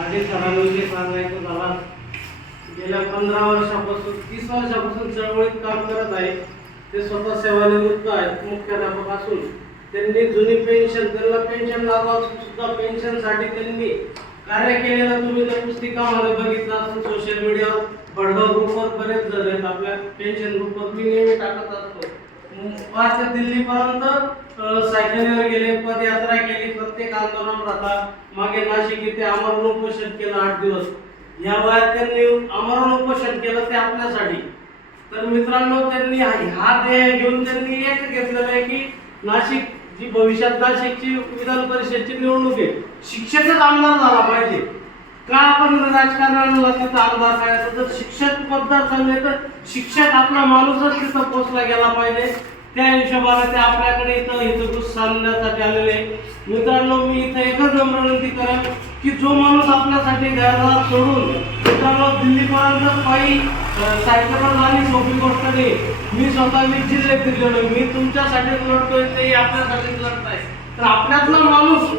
आणि सरांनी सांगायचं झाला. गेल्या पंधरा वर्षापासून तीस वर्षापासून चळवळीत काम करत आहे. ते स्वतः सेवानिवृत्त आहेत मुख्याध्यापक असून. त्यांनी जुनी पेन्शन त्यांना पेन्शन लागू सुद्धा पेन्शनसाठी त्यांनी कार्य केलेलं तुम्ही त्या पुस्तिकामध्ये बघितलं असून सोशल मीडियावर भडगाव ग्रुपवर बरेच जण आहेत. आपल्या पेन्शन ग्रुपवर मी नेहमी टाकत असतो. पाच ते दिल्लीपर्यंत सायकलीवर गेले पदयात्रा केली प्रत्येक आंदोलन राहता मागे नाशिक इथे आमरण उपोषण केलं आठ दिवस. या वयात त्यांनी आमरण उपोषण केलं ते आपल्यासाठी. तर मित्रांनो त्यांनी हा- ध्येय घेऊन त्यांनी एक घेतलेलं आहे की नाशिक जी भविष्यात नाशिकची विधान परिषदची निवडणूक आहे शिक्षकच आमदार झाला पाहिजे. का आपण राजकारणाला तिथं आमदार करायचं तर शिक्षक मतदारसंघ झाले तर शिक्षक आपला माणूसच तिथं पोचला गेला पाहिजे. त्या हिशोबाने ते आपल्याकडे इथं हितगुज सांगण्यासाठी आलेले मित्रांनो मी इथं एकच नम्र विनंती करेन की जो माणूस आपल्यासाठी घरदार सोडून मित्रांनो दिल्लीपर्यंत काही सायकलवर झाली सोपी गोष्ट नाही. मी स्वतः मी जिल्ह्यात दिलेलो मी तुमच्यासाठीच लढतोय ते आपल्यासाठीच लढताय. तर आपल्यातला माणूस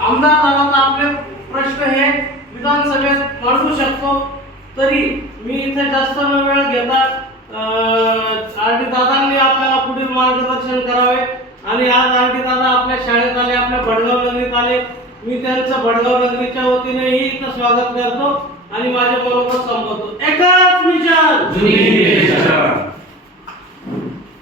आमदार झाला तर आपले प्रश्न हे विधानसभेत मांडू शकतो. तरी मी इथे जास्त वेळ घेता मार्गदर्शन करावे. आणि आज आणखी दादा आपल्या शाळेत आले आपल्या भडगाव नगरीत आले. मी त्यांचं भडगाव नगरीच्या वतीनेही इथं स्वागत करतो आणि माझ्या बरोबर संपवतो. एकच मिशन.